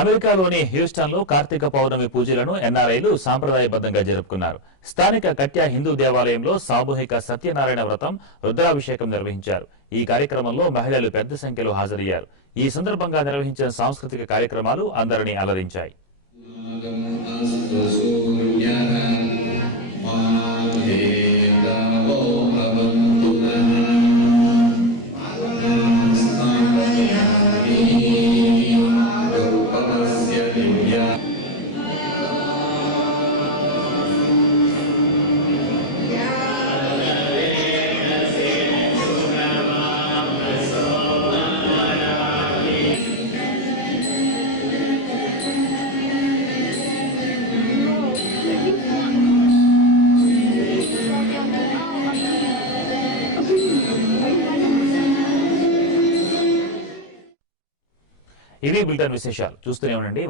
అమెరికాలోని హ్యూస్టన్ లో కార్తీక పౌర్ణమి పూజలను ఎన్ఆర్ఐలు సాంప్రదాయబద్ధంగా జరుపుకున్నారు. స్థానిక కట్యా హిందూ దేవాలయంలో సామూహిక సత్యనారాయణ వ్రతం, రుద్రాభిషేకం నిర్వహించారు. ఈ కార్యక్రమంలో మహిళలు పెద్ద సంఖ్యలో హాజరయ్యారు. ఈ సందర్భంగా నిర్వహించిన సాంస్కృతిక కార్యక్రమాలు అందరినీ అలరించాయి. ఇవి బులెటిన్ విశేషాలు. చూస్తూనే ఉండండి.